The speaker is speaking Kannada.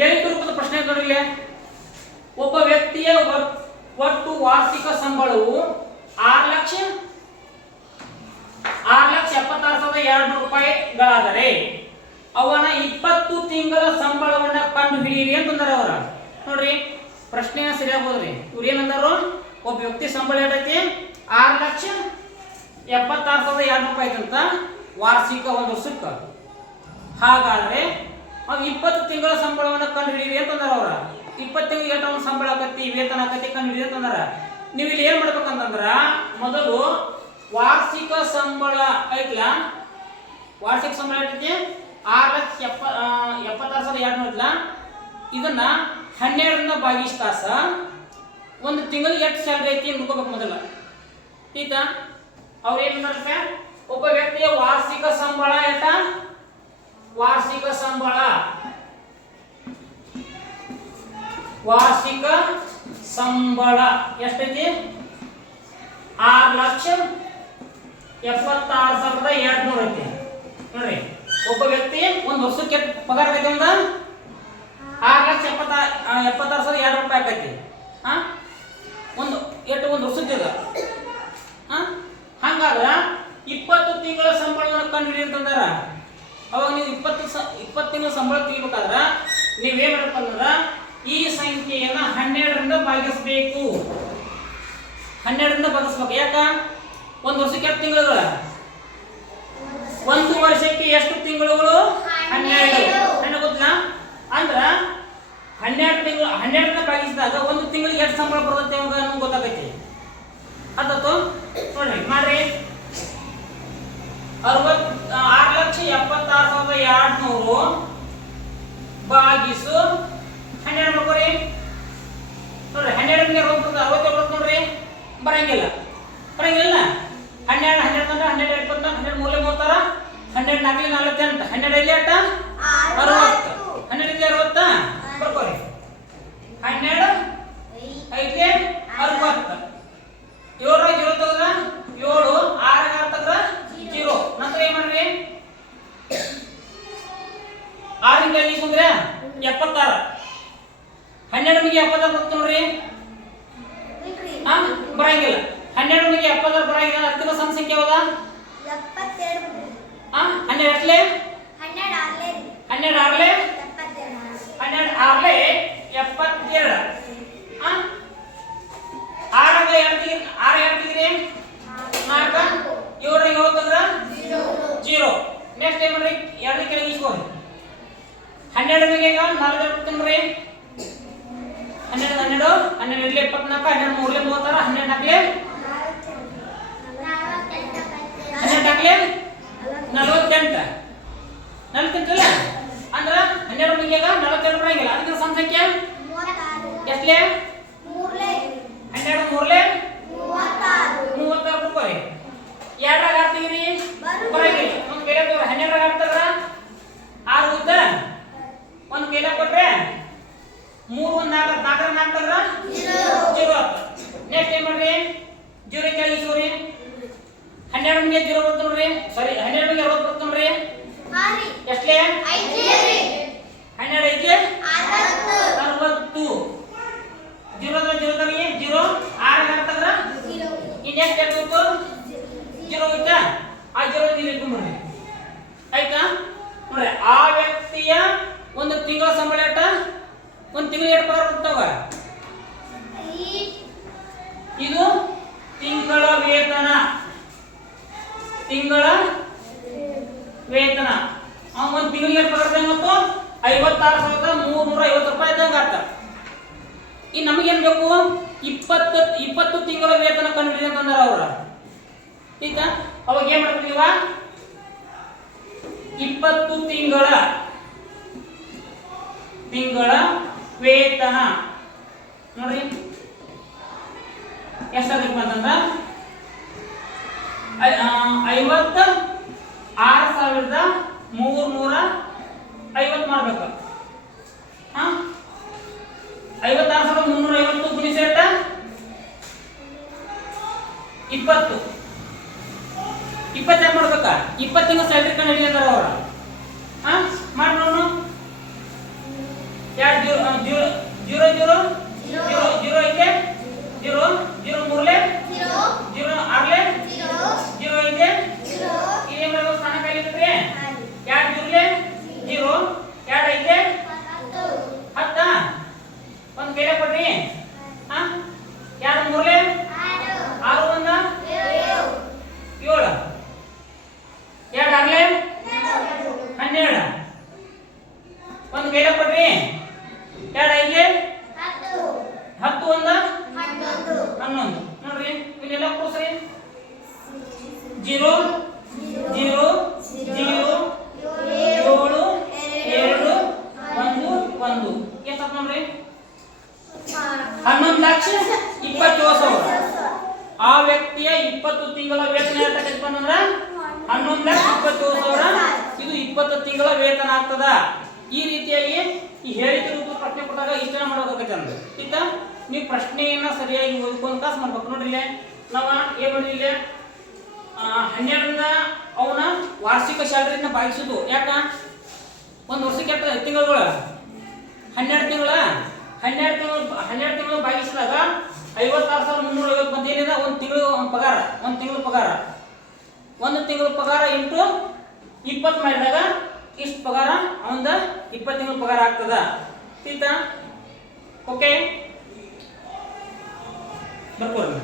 ಹೇಳಿಕೆ ರೂಪದ ಪ್ರಶ್ನೆ ನೋಡಿ ಇಲ್ಲಿ. ಒಬ್ಬ ವ್ಯಕ್ತಿಯ ಒಟ್ಟು ವಾರ್ಷಿಕ ಸಂಬಳವು 6,76,200 ರೂಪಾಯಿಗಳಾದರೆ ಅವನ 20 ತಿಂಗಳ ಸಂಬಳವನ್ನ ಕಂಡು ಹಿಡಿಯಿರಿ ಅಂತಂದಾರ ಅವರ. ನೋಡ್ರಿ ಪ್ರಶ್ನೆ ಸರಿಯಾಗಿ ಹೋದ್ರಿ. ಇವ್ರು ಏನಂದರು, ಒಬ್ಬ ವ್ಯಕ್ತಿ ಸಂಬಳ ಏನೈತಿ 6,76,200 ರೂಪಾಯಿ ಅಂತ ವಾರ್ಷಿಕ ಒಂದು ವರ್ಷಕ್ಕೆ. ಹಾಗಾದ್ರೆ ಅವ್ 20 ತಿಂಗಳ ಸಂಬಳವನ್ನ ಕಂಡು ಹಿಡಿಯಿರಿ ಅಂತಂದಾರ ಅವರ. 20 ತಿಂಗಳಿಗೆ ಎಷ್ಟು ಒಂದು ಸಂಬಳ ಆಕತಿ, ವೇತನ ಆಕತಿ ಕಂಡು ಹಿಡಿಯಿರಿ ಅಂತಂದಾರ. ನೀವು ಇಲ್ಲಿ ಏನ್ ಮಾಡ್ಬೇಕಂತಂದ್ರ, ಮೊದಲು ವಾರ್ಷಿಕ ಸಂಬಳ ಐತ್ಲ, ವಾರ್ಷಿಕ ಸಂಬಳ ಐತಿ 6,76,200 ಇದನ್ನ 12ರಿಂದ ಭಾಗಿಸ್ತಾಸ ಒಂದು ತಿಂಗಳಿಗೆ ಎಷ್ಟು ಸ್ಯಾಲರಿ ಐತಿ ನೋಡ್ಕೋಬೇಕು ಮೊದಲ. ಈಗ ಅವ್ರು ಏನ್ ಮಾಡ್ತಾರೆ, ಒಬ್ಬ ವ್ಯಕ್ತಿಯ ವಾರ್ಷಿಕ ಸಂಬಳ ಎಷ್ಟ, ವಾರ್ಷಿಕ ಸಂಬಳ ಎಷ್ಟೈತಿ 6,76,200 ಐತಿ. ನೋಡ್ರಿ ಒಬ್ಬ ವ್ಯಕ್ತಿ ಒಂದು ವರ್ಷಕ್ಕೆ ಪಗಾರ ಆಗೈತಿ ಅಂದ 6,76,200 ರೂಪಾಯಿ ಆಕೈತಿ. ಒಂದು ವರ್ಷಕ್ಕೆ ಹಂಗಾದ್ರ 20 ತಿಂಗಳ ಸಂಬಳವನ್ನು ಕಂಡು ಹಿಡಿ ಅಂತಂದಾರ. ಅವಾಗ ನೀವು 20 ತಿಂಗಳ ಸಂಬಳ ತೆಗಿಬೇಕಾದ್ರ ನೀವೇನ್ ಮಾಡಬೇಕು ಅಂದ್ರ, ಈ ಸಂಖ್ಯೆಯನ್ನ 12ರಿಂದ ಭಾಗಿಸಬೇಕು. 12ರಿಂದ ಭಾಗಿಸ್ಬೇಕು. ಯಾಕ, ಒಂದು ವರ್ಷಕ್ಕೆ ಎಷ್ಟು ತಿಂಗಳುಗಳ, ಒಂದು ವರ್ಷಕ್ಕೆ ಎಷ್ಟು ತಿಂಗಳುಗಳು 12 ಗೊತ್ತಿಲ್ಲ ಅಂದ್ರ 12 ತಿಂಗಳು 12ರಿಂದ ಭಾಗಿಸಿದಾಗ ಒಂದು ತಿಂಗಳಿಗೆ ಎಷ್ಟು ಸಂಬಳ ಬರ್ತೈತೆ ಅವಾಗ ನಮ್ಗೆ ಗೊತ್ತಾಗೈತಿ. ಅದತ್ತು ನೋಡ್ರಿ ಮಾಡ್ರಿ. 6,76,200 ಭಾಗಿಸು 12 ಮಾಡ್ಕೋರಿ. ನೋಡ್ರಿ 12ಗೆ 67 ನೋಡ್ರಿ, ಬರಂಗಿಲ್ಲ 12 12 12 20 12 3 30 12 4 48 12 ಇಲ್ಲಿ ಅಟ್ಟ 60 12 ಇಲ್ಲಿ 60 ಬರ್ಕೋರಿ. 12 5 60 7 0 ತಗದ 7 6 ತಗದ 0. ನಂತರ ಏನ್ ಮಾಡ್ರಿ, 6 ರಿಂದ 20 ಅಂದ್ರೆ 76. 12 ಮಿಗೆ 76 ಬರ್ತದೆ ನೋಡ್ರಿ, ಬರಂಗಿಲ್ಲ. 12 ಮಿಗೆ 76 ಬರಂಗಿಲ್ಲ. ಅಂತಿಮ ಸಮ ಸಂಖ್ಯೆ ಯಾವ್ದಾ, 72. 12 ಎಟ್ಲೆ 12 ಆರ್ಲೆ 12 ಆರ್ಲೆ 12 ಆರ್ಲೆ 72. 6 2 ತೆಗಿರಿ 4 7 7 ತೆಗ್ರ 0. ನೆಕ್ಸ್ಟ್ ಏನ್ ಮಾಡ್ರಿ, 2 ಕೆಳಗೆ ಇಸ್ಕೋರಿ. 12 ಮಿಗೆ 4 ಬರ್ತೀನ್ರಿ, 12 12 12 ಇಲ್ಲಿ 24 12 3 36 12 4 48 48 ಅಂದ್ರ 12 ಮಿಗೆ 42 ಬರಂಗಿಲ್ಲ. ಅದಕ್ಕೆ ಸಮ ಸಂಖ್ಯೆ ಎಷ್ಟಲೇ 12 3 36 ರೂಪಾಯಿ. 2 6 ತೆಗಿರಿ ಬರಂಗಿಲ್ಲ. ಒಂದು ಕೈಲ 12 ಆಗ್ತದ್ರ 6 ಉದ್ದ ಒಂದು ಕೈಲ ಕೊಟ್ರೆ 3 1 4 4 4 ತಗ್ರ 0. ನೆಕ್ಸ್ಟ್ ಏನ್ ಮಾಡ್ರಿ, 0 ಕೆಳಗೆ ಇಸ್ಕೋರಿ. 12 ಮಿಗೆ 0 ಬರ್ತದೆ ನೋಡ್ರಿ, ಸಾರಿ 12 ಮಿಗೆ 60 ಬರ್ತದೆ ನೋಡ್ರಿ. ಎಷ್ಟಲೇ 12 5 60 0 0 ತಗಿ 0 6 ತಗ್ರ ಇನ್ನು ಎಷ್ಟು ಬೇಕು 0 ಐತಾ, ಆ 0 ಇಲ್ಲಿ ಇಟ್ಕೊಂಡ್ಬಿಡ್ರಿ. ಆಯ್ತಾ ನೋಡ್ರಿ, ಆ ವ್ಯಕ್ತಿಯ ಒಂದು ತಿಂಗಳ ಸಂಬಳ ಎಷ್ಟ, ಒಂದು ತಿಂಗಳಿಗೆ ಎಷ್ಟು ಪಗಾರ ಬರ್ತಾವ, ಇದು ತಿಂಗಳ ವೇತನ. ತಿಂಗಳ ವೇತನ ಒಂದು ತಿಂಗಳಿಗೆ ಎಷ್ಟು ಪಗಾರ ಮತ್ತು 56,350 ರೂಪಾಯಿ ಇದ್ದಂಗ ಆತ. ಈ ನಮಗೇನ್ ಬೇಕು, 20 ತಿಂಗಳ ವೇತನ ಕಂಡು ಹಿಡಿದ ಅಂತಂದಾರ ಅವ್ರ. ಈಗ ಅವಾಗ ಏನ್ ಮಾಡ್ತೀವ, 20 ತಿಂಗಳ ವೇತನ ನೋಡ್ರಿ ಎಷ್ಟಾಗಬೇಕು ಅಂತಂದ್ರ 56,350 ಮಾಡ್ಬೇಕು. 56,350 ಗುಣಿಸಿ 20 20 ಮಾಡ್ಬೇಕಾ, 20 ತಿಂಗಳ ಸ್ಯಾಲರಿ ಕಂಡು ಹಿಡಿದಾರ ಅವ್ರ. ಮಾಡ್ರಿ 2 zero zero zero zero zero ಐತೆ ಜೀರೋ ಜೀರೋ ಮೂರ್ಲೆ ಜೀರೋ ಆರ್ಲೆ ಜೀರೋ ಐತೆ ಏನ್ ಮಾಡೋದು ಸ್ಥಾನ ಕಾಲಿದ್ರಿ ಎರಡು ಜೀರೋಲೆ ಜೀರೋ ಎರಡು ಐತೆ 10 ಒಂದು ಕೈಲೆ ಕೊಡ್ರಿ ಹಾ ಎರಡು ಮೂರ್ಲೆ 6 1 7 ಎರಡು ಆರ್ಲೆ 12 ಒಂದು ಕೈಲೆ ಕೊಡ್ರಿ ಎರಡು ಐದ್ಲೆ 10 1 11 ನೋಡ್ರಿ ಇಲ್ಲೆಲ್ಲ ಕೂಸ್ರಿ ಜೀರೋ ಜೀರೋ ಜೀರೋ 7 2 1 1 ಎಷ್ಟಾಯ್ತು ನೋಡ್ರಿ 11,27,000 ಆ ವ್ಯಕ್ತಿಯ 20 ತಿಂಗಳ ವೇತನ ಎಷ್ಟು ಬಂದಂದ್ರ 11,27,000 ಇದು 20 ತಿಂಗಳ ವೇತನ ಆಗ್ತದ ಈ ರೀತಿಯಾಗಿ ಈ ಹೇಳಿಕೆ ರೂಪದ ಪ್ರಶ್ನೆ ಕೊಟ್ಟಾಗ ಇಷ್ಟನ ಮಾಡೋದಾಗತ್ತೆ ಅಂದ್ರೆ ಇತ್ತ ನೀವು ಪ್ರಶ್ನೆಯನ್ನ ಸರಿಯಾಗಿ ಓದ್ಕೊಂಡು ಕಾಸ್ ಮಾಡ್ಬೇಕು ನೋಡ್ರಿ ಇಲ್ಲೇ ನಾವ ಏನ್ ಮಾಡ್ರಿ ಇಲ್ಲೇ 12ರಿಂದ ಅವನ ವಾರ್ಷಿಕ ಸ್ಯಾಲರಿನ ಭಾಗಿಸುದು ಯಾಕ ಒಂದು ವರ್ಷಕ್ಕೆ ಎಷ್ಟು ತಿಂಗಳುಗಳು 12 ತಿಂಗಳು ಭಾಗಿಸಿದಾಗ 56,350 ಬಂದ ಏನಿದೆ ಒಂದು ತಿಂಗಳು ಪಗಾರ ಒಂದು ತಿಂಗಳು ಪಗಾರ ಇಂಟು 20 ಮಾಡಿದಾಗ ಇಷ್ಟು ಪಗಾರ ಅವಂದ 20 ತಿಂಗಳು ಪಗಾರ ಆಗ್ತದ ಆಯ್ತಾ ಓಕೆ ಬರ್ಕೋರಿ